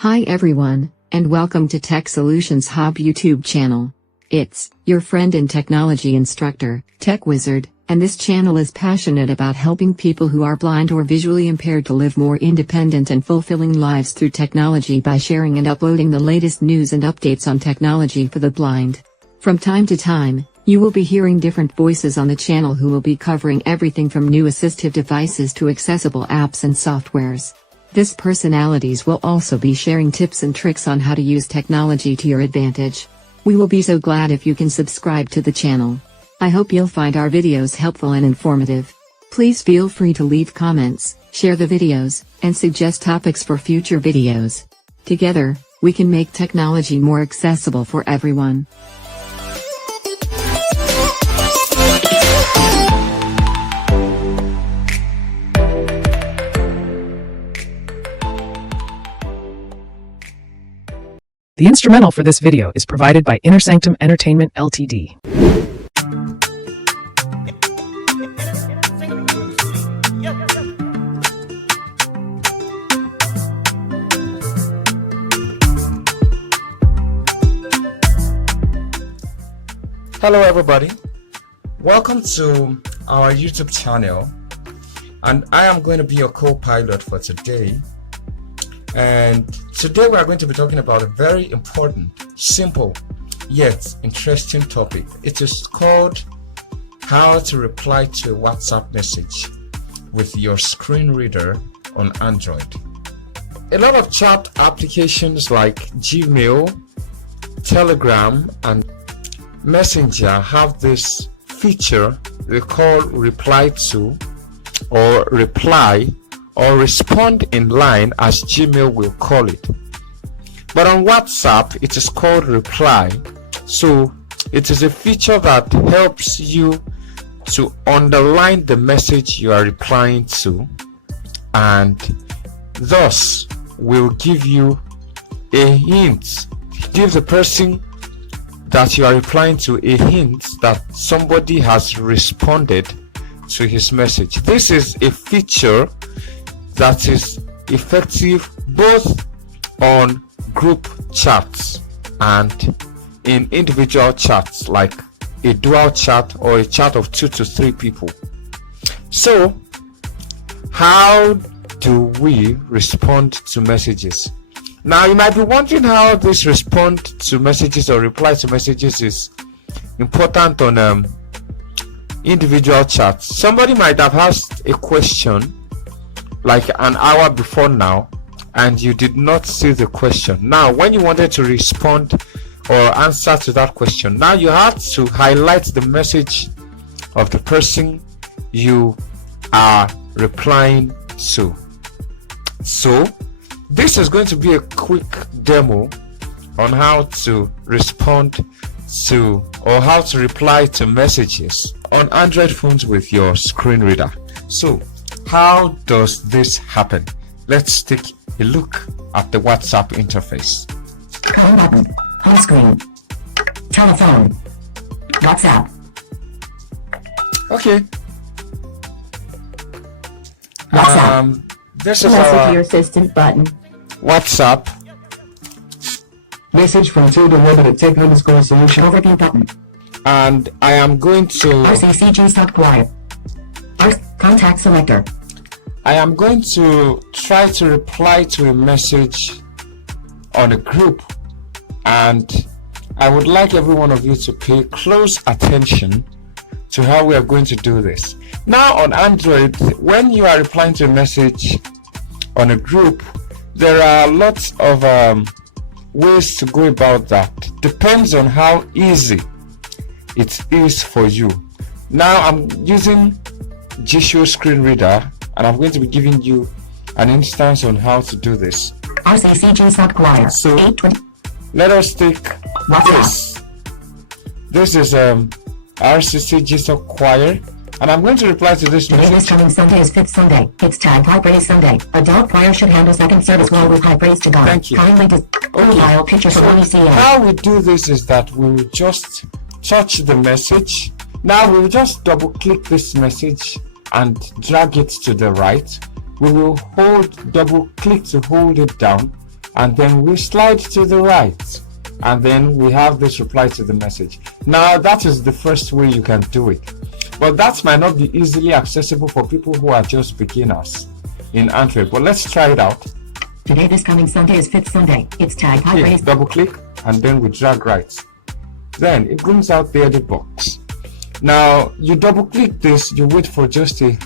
Hi everyone, and welcome to Tech Solutions Hub YouTube channel. It's your friend and technology instructor, Tech Wizard, and this channel is passionate about helping people who are blind or visually impaired to live more independent and fulfilling lives through technology by sharing and uploading the latest news and updates on technology for the blind. From time to time, you will be hearing different voices on the channel who will be covering everything from new assistive devices to accessible apps and softwares. These personalities will also be sharing tips and tricks on how to use technology to your advantage. We will be so glad if you can subscribe to the channel. I hope you'll find our videos helpful and informative. Please feel free to leave comments, share the videos, and suggest topics for future videos. Together, we can make technology more accessible for everyone. The instrumental for this video is provided by InnerSanctum Entertainment Ltd. Hello everybody, welcome to our YouTube channel, and I am going to be your co-pilot for today. And today we are going to be talking about a very important, simple, yet interesting topic. It is called how to reply to a WhatsApp message with your screen reader on Android. A lot of chat applications like Gmail, Telegram, and Messenger have this feature they call reply to, or reply, or respond in line, as Gmail will call it. But on WhatsApp, it is called reply. So it is a feature that helps you to underline the message you are replying to, and thus will give you a hint, give the person that you are replying to a hint that somebody has responded to his message. This is a feature that is effective both on group chats and in individual chats, like a dual chat or a chat of 2 to 3 people. So how do we respond to messages? Now you might be wondering how this respond to messages or reply to messages is important on individual chats. Somebody might have asked a question like an hour before now, and you did not see the question. Now when you wanted to respond or answer to that question, now you have to highlight the message of the person you are replying to. So this is going to be a quick demo on how to respond to, or how to reply to messages on Android phones with your screen reader. So how does this happen? Let's take a look at the WhatsApp interface. Home button, home screen, telephone, WhatsApp. Okay. WhatsApp. This is Message our your assistant button. WhatsApp. Message from @tech_solution. Overview button. And I am going to RCCG stop quiet. Contact selector. I am going to try to reply to a message on a group, and I would like every one of you to pay close attention to how we are going to do this. Now on Android, when you are replying to a message on a group, there are lots of ways to go about that. Depends on how easy it is for you. Now I'm using G-Show screen reader, and I'm going to be giving you an instance on how to do this. RCCG stop quiet. So 820. let us take WhatsApp. this is RCCG stop choir, and I'm going to reply to this Today message. is coming Sunday is 5th Sunday. It's tagged High Praise Sunday. Adult choir should handle second service well with high praise to God. Thank you. Kindly file picture for OECA. How we do this is that we will just touch the message. Now we will just double click this message and drag it to the right. We will double click to hold it down, and then we slide to the right, and then we have this reply to the message. Now that is the first way you can do it, but that might not be easily accessible for people who are just beginners in Android. But let's try it out. Today, this coming Sunday is 5th Sunday. It's tagged high praise. Double click and then we drag right. Then it brings out the edit box. Now you double click this, you wait for just a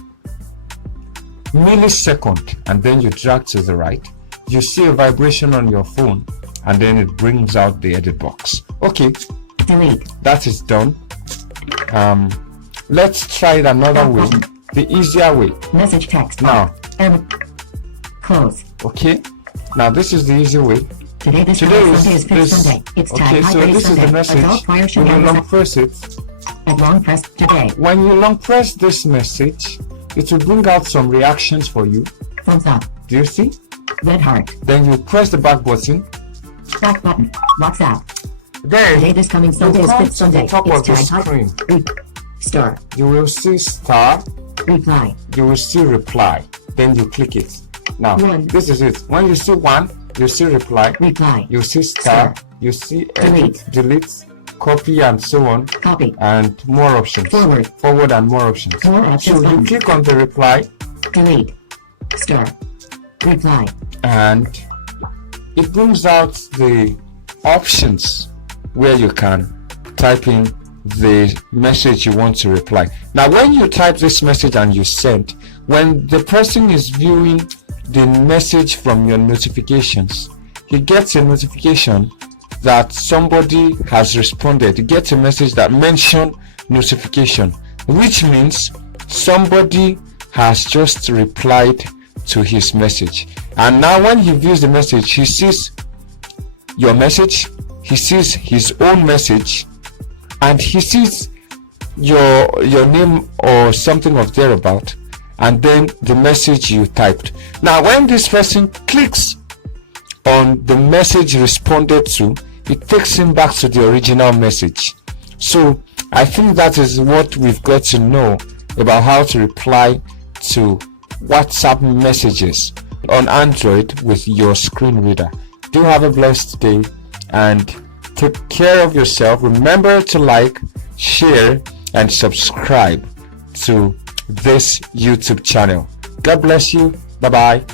millisecond, and then you drag to the right. You see a vibration on your phone, and then it brings out the edit box. Okay, Delete. that is done. Let's try it another way, the easier way. Message text. Now, Close. okay, now this is the easy way. Today, this Today coming Sunday is 5th is Sunday. It's okay, tagged high so praise this is Sunday. the message. Adult player should When you handle long press it, at long press today. when you long press this message, it will bring out some reactions for you. Thumbs up. Do you see? Red heart. Then you press the back button. Back button. WhatsApp. Then Today, this coming Sunday you is come 5th to Sunday. the top It's of the tagged high. screen. Star. You will see star. Reply. You will see reply. Then you click it. Now One. this is it. When you see one, you see reply. Reply. You see star. Star. You see edit, delete, copy, and so on, Copy. and more options. Forward. And more options. More options So you button. click on the reply, Delete. Star. Reply. and it brings out the options where you can type in the message you want to reply. Now when you type this message and you send, when the person is viewing the message from your notifications, he gets a notification that somebody has responded. He gets a message that mentions notification, which means somebody has just replied to his message. And now when he views the message, he sees your message, he sees his own message, and he sees your name or something of thereabout, and then the message you typed. Now when this person clicks on the message responded to, it takes him back to the original message. So I think that is what we've got to know about how to reply to WhatsApp messages on Android with your screen reader. Do have a blessed day and take care of yourself. Remember to like, share, and subscribe to this YouTube channel. God bless you. Bye bye.